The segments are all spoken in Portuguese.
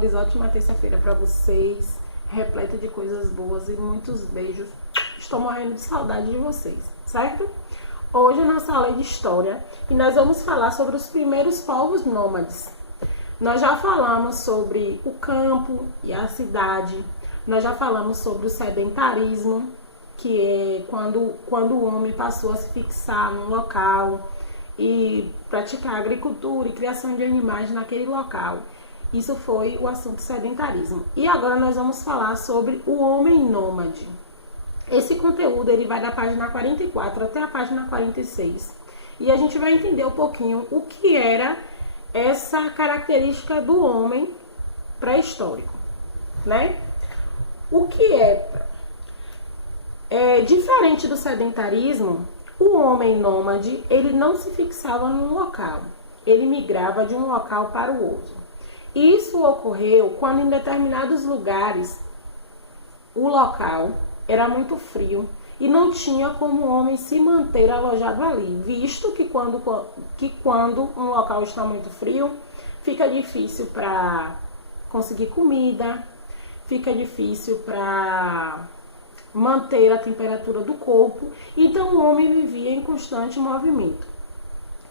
amores, ótima terça-feira para vocês, repleta de coisas boas e muitos beijos. Estou morrendo de saudade de vocês, certo? Hoje é nossa aula de história e nós vamos falar sobre os primeiros povos nômades. Nós já falamos sobre o campo e a cidade, nós já falamos sobre o sedentarismo, que é quando o homem passou a se fixar num local e praticar agricultura e criação de animais naquele local. Isso foi o assunto sedentarismo. E agora nós vamos falar sobre o homem nômade. Esse conteúdo ele vai da página 44 até a página 46. E a gente vai entender um pouquinho o que era essa característica do homem pré-histórico, né? O que é diferente do sedentarismo, o homem nômade, ele não se fixava num local, ele migrava de um local para o outro. Isso ocorreu quando em determinados lugares o local era muito frio e não tinha como o homem se manter alojado ali, visto que quando um local está muito frio, fica difícil para conseguir comida, fica difícil para manter a temperatura do corpo, então o homem vivia em constante movimento.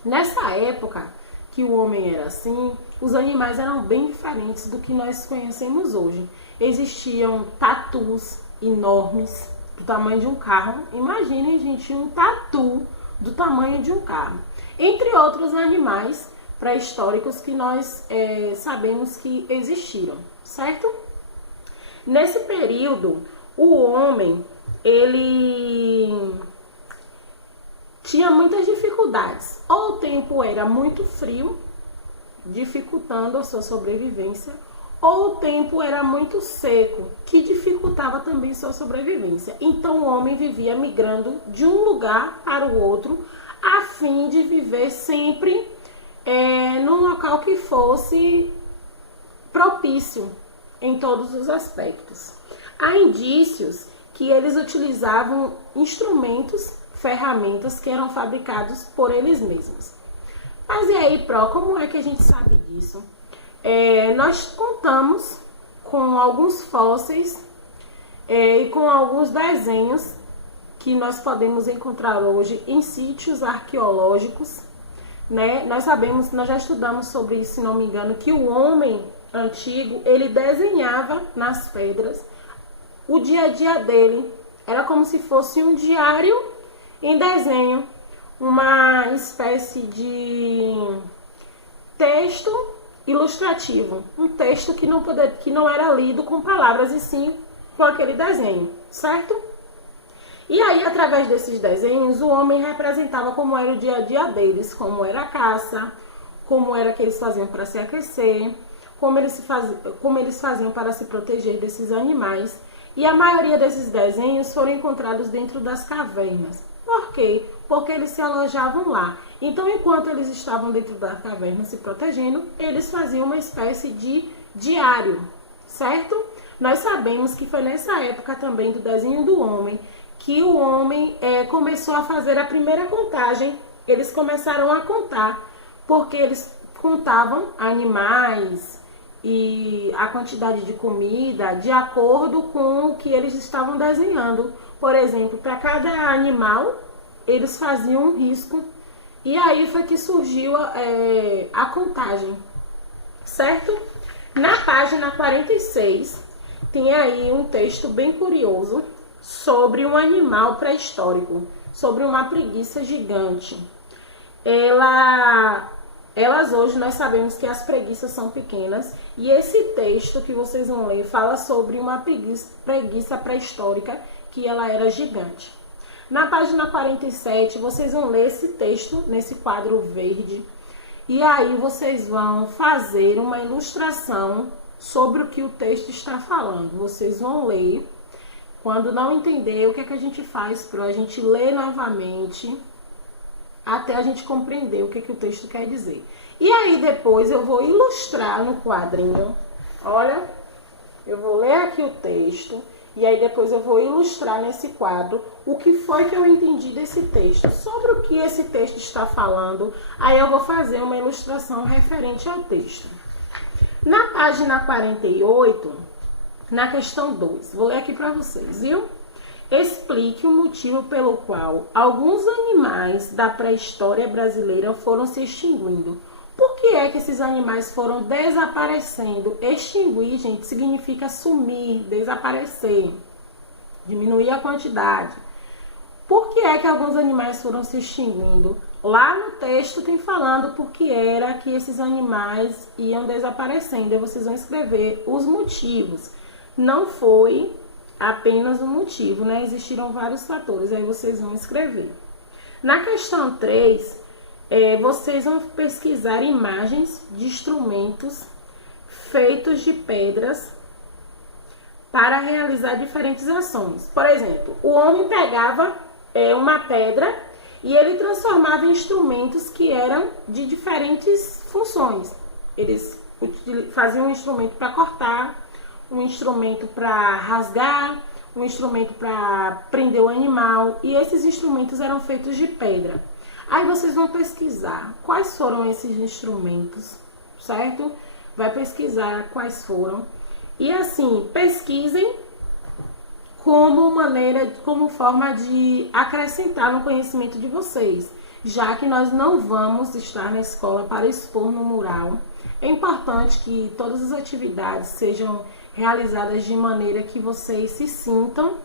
Nessa época que o homem era assim, os animais eram bem diferentes do que nós conhecemos hoje. Existiam tatus enormes do tamanho de um carro. Imaginem, gente, um tatu do tamanho de um carro. Entre outros animais pré-históricos que nós sabemos que existiram, certo? Nesse período, o homem, ele tinha muitas dificuldades. Ou o tempo era muito frio, dificultando a sua sobrevivência, ou o tempo era muito seco, que dificultava também sua sobrevivência. Então o homem vivia migrando de um lugar para o outro, a fim de viver sempre num local que fosse propício em todos os aspectos. Há indícios que eles utilizavam instrumentos, ferramentas que eram fabricados por eles mesmos. Mas e aí, como é que a gente sabe disso? Nós contamos com alguns fósseis e com alguns desenhos que nós podemos encontrar hoje em sítios arqueológicos, né? Nós já estudamos sobre isso, se não me engano, que o homem antigo, ele desenhava nas pedras o dia a dia dele. Era como se fosse um diário em desenho, uma espécie de texto ilustrativo, um texto que não era lido com palavras e sim com aquele desenho, certo? E aí, através desses desenhos, o homem representava como era o dia a dia deles, como era a caça, como era que eles faziam para se aquecer, como eles faziam para se proteger desses animais. E a maioria desses desenhos foram encontrados dentro das cavernas. Por quê? Porque eles se alojavam lá. Então, enquanto eles estavam dentro da caverna se protegendo, eles faziam uma espécie de diário, certo? Nós sabemos que foi nessa época também do desenho do homem que o homem começou a fazer a primeira contagem. Eles começaram a contar, porque eles contavam animais e a quantidade de comida de acordo com o que eles estavam desenhando. Por exemplo, para cada animal, eles faziam um risco. E aí foi que surgiu a contagem, certo? Na página 46, tem aí um texto bem curioso sobre um animal pré-histórico, sobre uma preguiça gigante. Elas hoje nós sabemos que as preguiças são pequenas, e esse texto que vocês vão ler fala sobre uma preguiça pré-histórica, que ela era gigante. Na página 47, vocês vão ler esse texto nesse quadro verde, e aí vocês vão fazer uma ilustração sobre o que o texto está falando. Vocês vão ler. Quando não entender, o que é que a gente faz? Para a gente ler novamente, até a gente compreender o que o texto quer dizer. E aí depois eu vou ilustrar no quadrinho. Olha, eu vou ler aqui o texto e aí depois eu vou ilustrar nesse quadro o que foi que eu entendi desse texto, sobre o que esse texto está falando. Aí eu vou fazer uma ilustração referente ao texto. Na página 48, na questão 2, vou ler aqui para vocês, viu? Explique o motivo pelo qual alguns animais da pré-história brasileira foram se extinguindo. Por que é que esses animais foram desaparecendo? Extinguir, gente, significa sumir, desaparecer, diminuir a quantidade. Por que é que alguns animais foram se extinguindo? Lá no texto tem falando por que era que esses animais iam desaparecendo. E vocês vão escrever os motivos. Não foi apenas um motivo, né? Existiram vários fatores, aí vocês vão escrever. Na questão 3, vocês vão pesquisar imagens de instrumentos feitos de pedras para realizar diferentes ações. Por exemplo, o homem pegava uma pedra e ele transformava em instrumentos que eram de diferentes funções. Eles faziam um instrumento para cortar, um instrumento para rasgar, um instrumento para prender o animal, e esses instrumentos eram feitos de pedra. Aí vocês vão pesquisar quais foram esses instrumentos, certo? Vai pesquisar quais foram. E assim, pesquisem como forma de acrescentar no conhecimento de vocês, já que nós não vamos estar na escola para expor no mural. É importante que todas as atividades sejam realizadas de maneira que vocês se sintam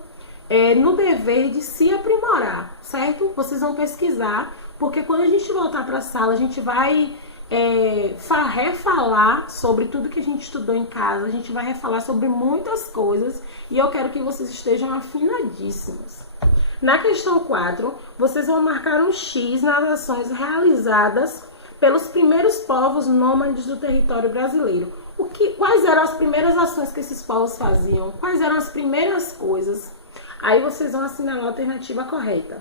no dever de se aprimorar, certo? Vocês vão pesquisar, porque quando a gente voltar para a sala, a gente vai refalar sobre tudo que a gente estudou em casa, a gente vai refalar sobre muitas coisas e eu quero que vocês estejam afinadíssimos. Na questão 4, vocês vão marcar um X nas ações realizadas pelos primeiros povos nômades do território brasileiro. Quais eram as primeiras ações que esses povos faziam? Quais eram as primeiras coisas? Aí vocês vão assinalar a alternativa correta.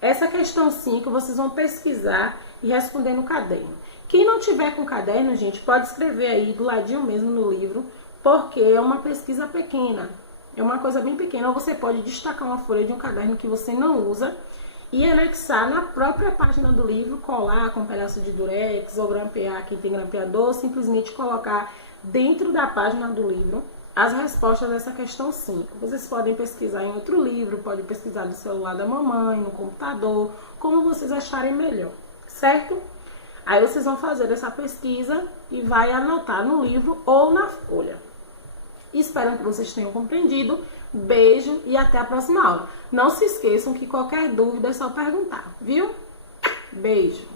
Essa questão 5, vocês vão pesquisar e responder no caderno. Quem não tiver com caderno, gente, pode escrever aí do ladinho mesmo no livro, porque é uma pesquisa pequena. É uma coisa bem pequena. Ou você pode destacar uma folha de um caderno que você não usa e anexar na própria página do livro, colar com um pedaço de durex ou grampear, quem tem grampeador, simplesmente colocar dentro da página do livro as respostas dessa questão 5. Vocês podem pesquisar em outro livro, podem pesquisar no celular da mamãe, no computador, como vocês acharem melhor, certo? Aí vocês vão fazer essa pesquisa e vai anotar no livro ou na folha. Espero que vocês tenham compreendido. Beijo e até a próxima aula. Não se esqueçam que qualquer dúvida é só perguntar, viu? Beijo!